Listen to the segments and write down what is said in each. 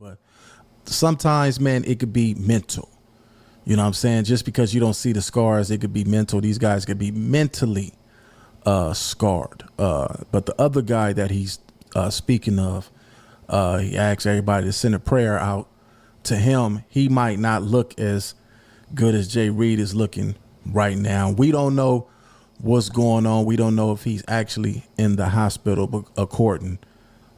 But sometimes, man, it could be mental. You know what I'm saying? Just because you don't see the scars, it could be mental. These guys could be mentally scarred. But the other guy that he's speaking of, he asks everybody to send a prayer out to him. He might not look as good as Jay Reed is looking right now. We don't know what's going on. We don't know if he's actually in the hospital, but according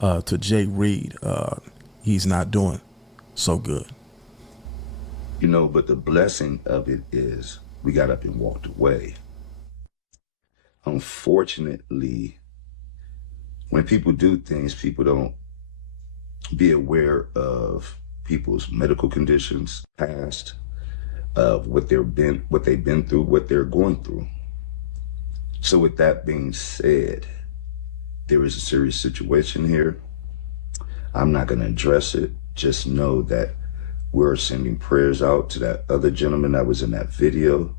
to Jay Reed, he's not doing so good. But the blessing of it is we got up and walked away. Unfortunately, when people do things, people don't be aware of people's medical conditions, past, of what they've been through, what they're going through. So with that being said, there is a serious situation here. I'm not going to address it. Just know that we're sending prayers out to that other gentleman that was in that video.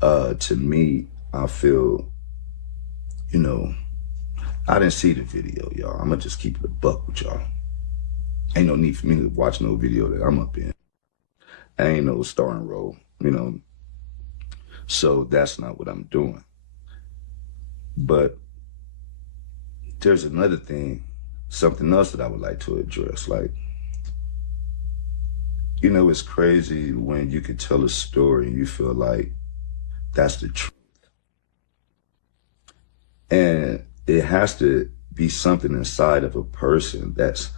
To me, I feel, I didn't see the video, y'all. I'm gonna just keep it a buck with y'all. Ain't no need for me to watch no video that I'm up in. I ain't no starring role, So that's not what I'm doing. But there's another thing, something else that I would like to address. Like, it's crazy when you can tell a story and you feel like that's the truth. And it has to be something inside of a person that's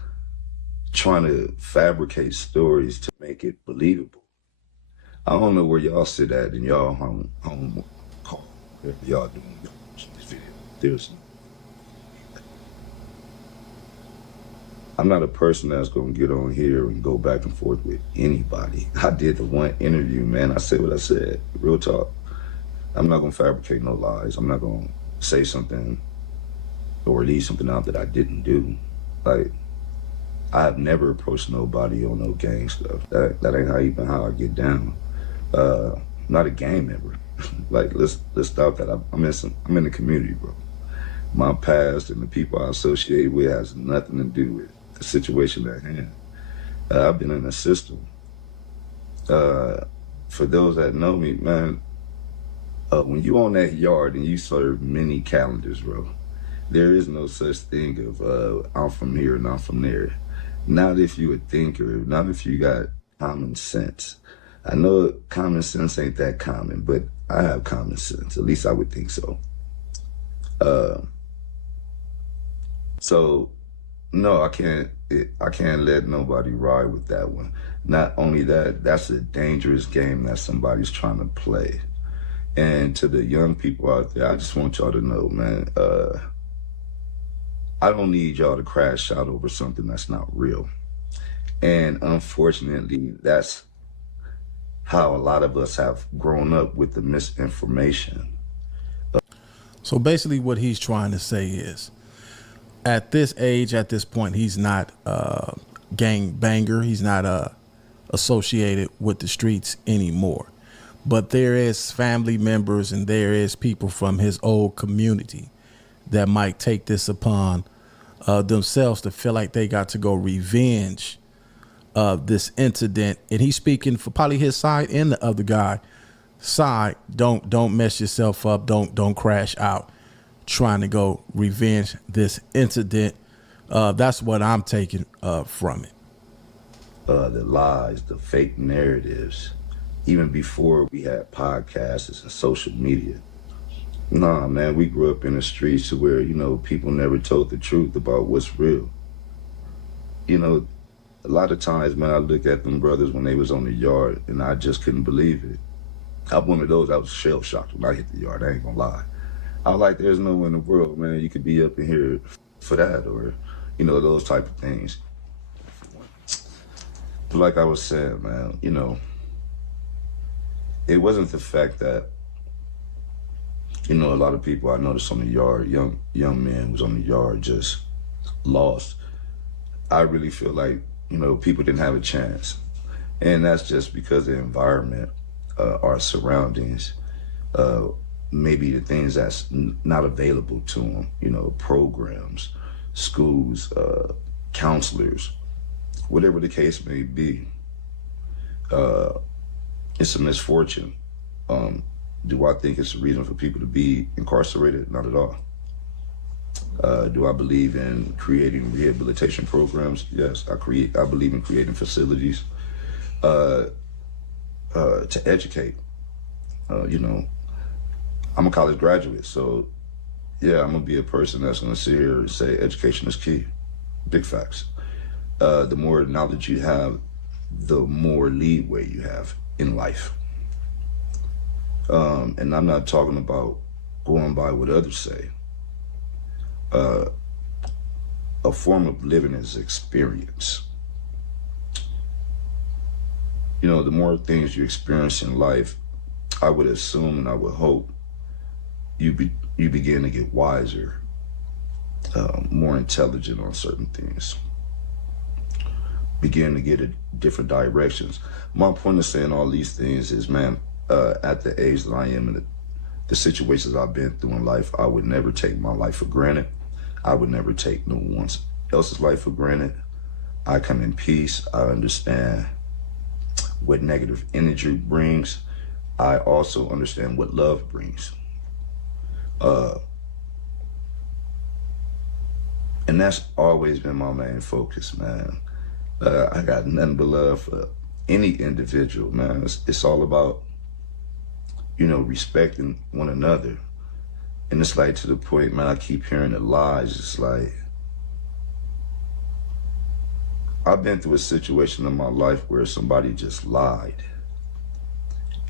trying to fabricate stories to make it believable. I don't know where y'all sit at in y'all home call. If y'all doing this video. I'm not a person that's gonna get on here and go back and forth with anybody. I did the one interview, man. I said what I said, real talk. I'm not gonna fabricate no lies. I'm not gonna say something or leave something out that I didn't do. Like, I've never approached nobody on no gang stuff. That ain't even how I get down. I'm not a gang member. Like, let's stop that. I'm in the community, bro. My past and the people I associate with has nothing to do with the situation at hand. I've been in the system. For those that know me, man, when you on that yard and you serve many calendars, bro, there is no such thing of I'm from here and I'm from there. Not if you a thinker, not if you got common sense. I know common sense ain't that common, but I have common sense. At least I would think so. So no, I can't let nobody ride with that one. Not only that, that's a dangerous game that somebody's trying to play. And to the young people out there, I just want y'all to know, man, I don't need y'all to crash out over something that's not real. And unfortunately, that's how a lot of us have grown up with the misinformation. So basically what he's trying to say is, at this age, at this point, he's not a gang banger. He's not associated with the streets anymore. But there is family members and there is people from his old community that might take this upon themselves to feel like they got to go revenge this incident. And he's speaking for probably his side and the other guy side. Don't mess yourself up. Don't crash out trying to go revenge this incident. That's what I'm taking from it. The lies, the fake narratives, even before we had podcasts and social media. Nah, man, we grew up in the streets where, people never told the truth about what's real. A lot of times, man, I look at them brothers when they was on the yard and I just couldn't believe it. I'm one of those, I was shell shocked when I hit the yard, I ain't gonna lie. I was like, there's no way in the world, man, you could be up in here for that, or, those type of things. But like I was saying, man, it wasn't the fact that, a lot of people I noticed on the yard, young men was on the yard just lost. I really feel like, people didn't have a chance. And that's just because the environment, our surroundings, maybe the things that's not available to them, programs, schools, counselors, whatever the case may be, it's a misfortune. Do I think it's a reason for people to be incarcerated? Not at all. Do I believe in creating rehabilitation programs? Yes, I believe in creating facilities to educate. I'm a college graduate, so yeah, I'm gonna be a person that's gonna sit here and say education is key. Big facts. The more knowledge you have, the more leeway you have in life. And I'm not talking about going by what others say. A form of living is experience. The more things you experience in life, I would assume and I would hope you begin to get wiser, more intelligent on certain things, begin to get different directions. My point of saying all these things is, man, at the age that I am and the situations I've been through in life, I would never take my life for granted. I would never take no one else's life for granted. I come in peace. I understand what negative energy brings. I also understand what love brings. And that's always been my main focus, man. I got nothing but love for any individual, man. It's all about, respecting one another. And it's like, to the point, man, I keep hearing the lies. It's like, I've been through a situation in my life where somebody just lied.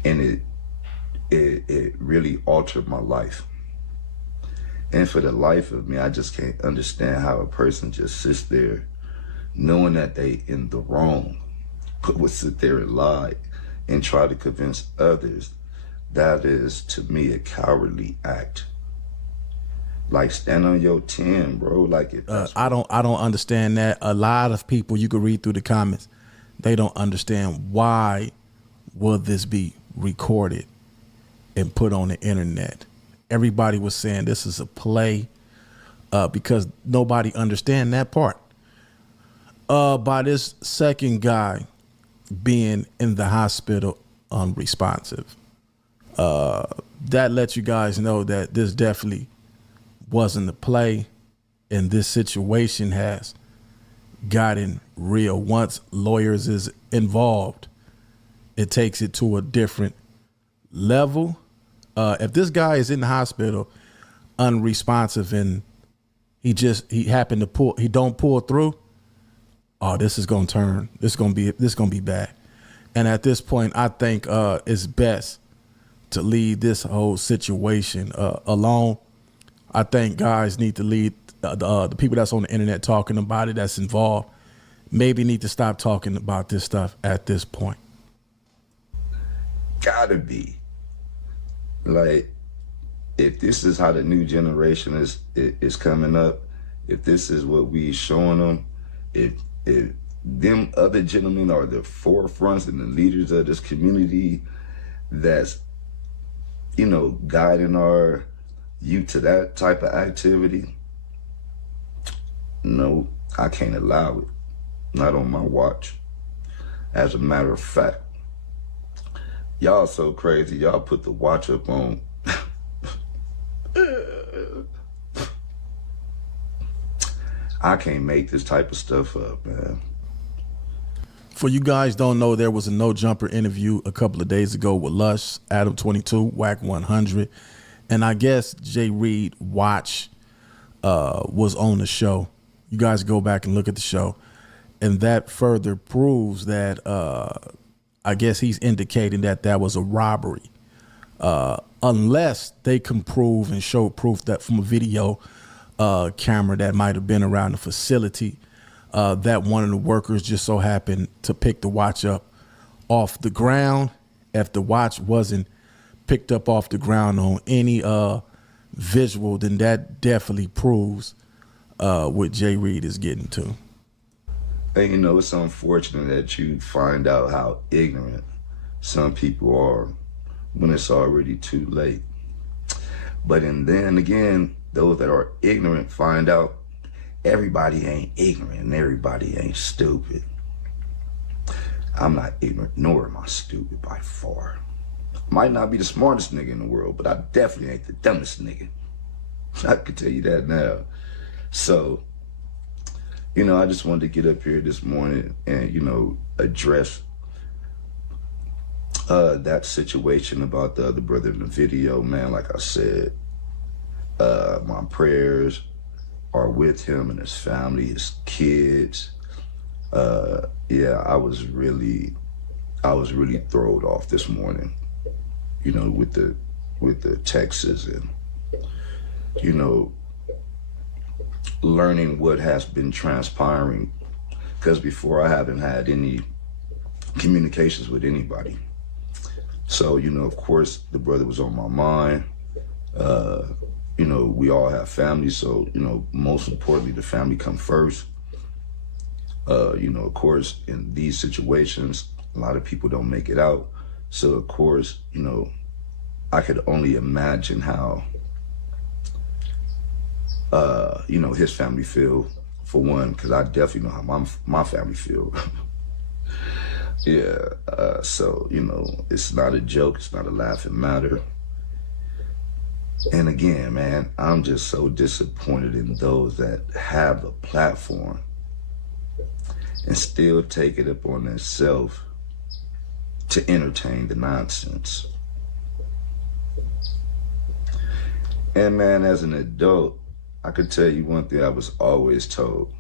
And it really altered my life. And for the life of me, I just can't understand how a person just sits there knowing that they in the wrong, but would sit there and lie and try to convince others. That is, to me, a cowardly act. Like, stand on your 10, bro. Like, I don't understand that. A lot of people, you could read through the comments, they don't understand why will this be recorded and put on the internet. Everybody was saying this is a play because nobody understand that part. By this second guy being in the hospital unresponsive, that lets you guys know that this definitely wasn't a play, and this situation has gotten real. Once lawyers is involved, it takes it to a different level. If this guy is in the hospital unresponsive and he happened to don't pull through, oh, this is gonna turn. This gonna be bad. And at this point, I think it's best to leave this whole situation alone. I think guys need to leave the people that's on the internet talking about it, that's involved, maybe need to stop talking about this stuff at this point. Gotta be. Like, if this is how the new generation is coming up, if this is what we showing them, if them other gentlemen are the forefronts and the leaders of this community that's, guiding our youth to that type of activity, no, I can't allow it. Not on my watch. As a matter of fact, y'all so crazy, y'all put the watch up on. I can't make this type of stuff up, man. For you guys don't know, there was a No Jumper interview a couple of days ago with Lush, Adam 22, WACK100. And I guess Jay Reed was on the show. You guys go back and look at the show. And that further proves that I guess he's indicating that was a robbery. Unless they can prove and show proof that from a video camera that might have been around the facility, that one of the workers just so happened to pick the watch up off the ground. If the watch wasn't picked up off the ground on any visual, then that definitely proves what Jay Reed is getting to. And it's unfortunate that you find out how ignorant some people are when it's already too late. But then again, those that are ignorant find out everybody ain't ignorant and everybody ain't stupid. I'm not ignorant, nor am I stupid by far. Might not be the smartest nigga in the world, but I definitely ain't the dumbest nigga. I can tell you that now. So, I just wanted to get up here this morning and, address that situation about the other brother in the video, man. Like I said, my prayers are with him and his family, his kids. Yeah, I was really thrown off this morning, with the texts and, learning what has been transpiring. Because before I haven't had any communications with anybody. So, of course, the brother was on my mind. We all have families, so, most importantly, the family come first. Of course, in these situations, a lot of people don't make it out. So, of course, I could only imagine how, his family feel, for one, because I definitely know how my family feel. Yeah, so, it's not a joke, it's not a laughing matter. And again, man, I'm just so disappointed in those that have a platform and still take it upon themselves to entertain the nonsense. And man, as an adult, I could tell you one thing I was always told.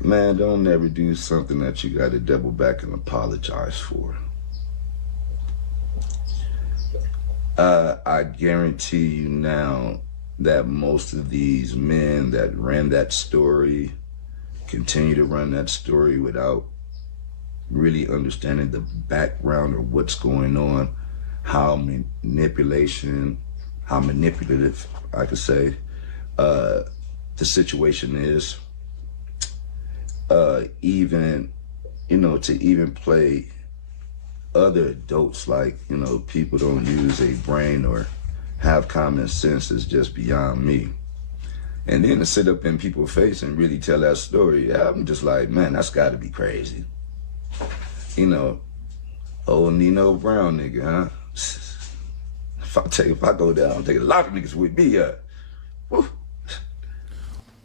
Man, don't ever do something that you got to double back and apologize for. I guarantee you now that most of these men that ran that story continue to run that story without really understanding the background of what's going on, how manipulative, I could say, the situation is. Even, to even play other adults like, people don't use a brain or have common sense is just beyond me. And then to sit up in people's face and really tell that story, I'm just like, man, that's gotta be crazy. Old Nino Brown nigga, huh? If I go down, I'll take a lot of niggas with me, woo.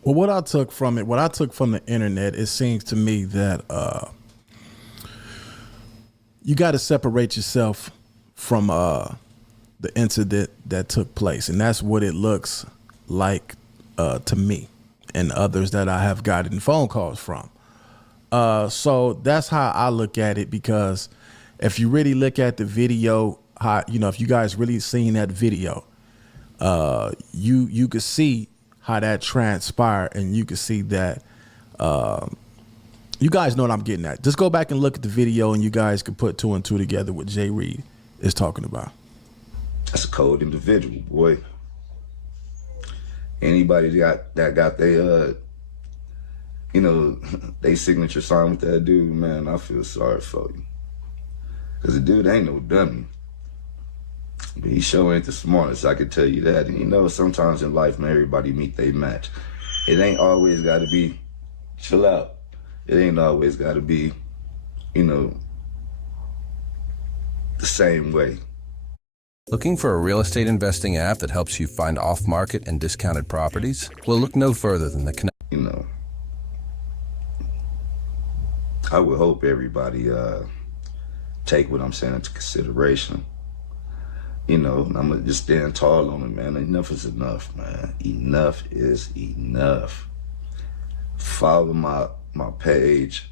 Well, what I took from the internet, it seems to me that you got to separate yourself from the incident that took place. And that's what it looks like to me and others that I have gotten phone calls from. So that's how I look at it, because if you really look at the video, if you guys really seen that video, you could see how that transpired, and you could see that you guys know what I'm getting at. Just go back and look at the video, and you guys can put two and two together what Jay Reed is talking about. That's a cold individual, boy. Anybody that got their they signature sign with that dude, man, I feel sorry for you. Cause the dude ain't no dummy. But he sure ain't the smartest, I can tell you that. And sometimes in life, man, everybody meet they match. It ain't always gotta be, chill out. It ain't always gotta be, the same way. Looking for a real estate investing app that helps you find off-market and discounted properties? Well, look no further than the Connect. I would hope everybody take what I'm saying into consideration. And I'm gonna just stand tall on it, man. Enough is enough, man. Enough is enough. Follow my page.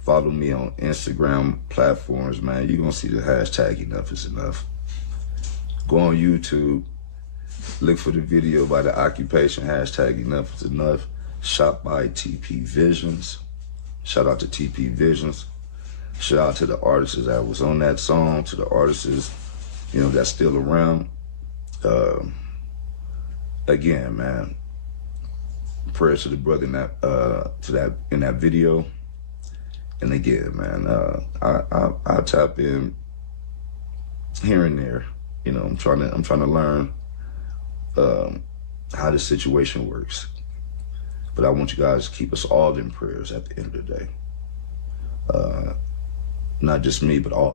Follow me on Instagram platforms, man. You're gonna see the hashtag enough is enough. Go on YouTube, look for the video by the occupation, hashtag enough is enough. Shot by TP Visions. Shout out to TP Visions. Shout out to the artists that was on that song, to the artists, that's still around. Again, man, prayers to the brother in that video. And again, man, I tap in here and there. I'm trying to learn how this situation works. But I want you guys to keep us all in prayers at the end of the day. Not just me, but all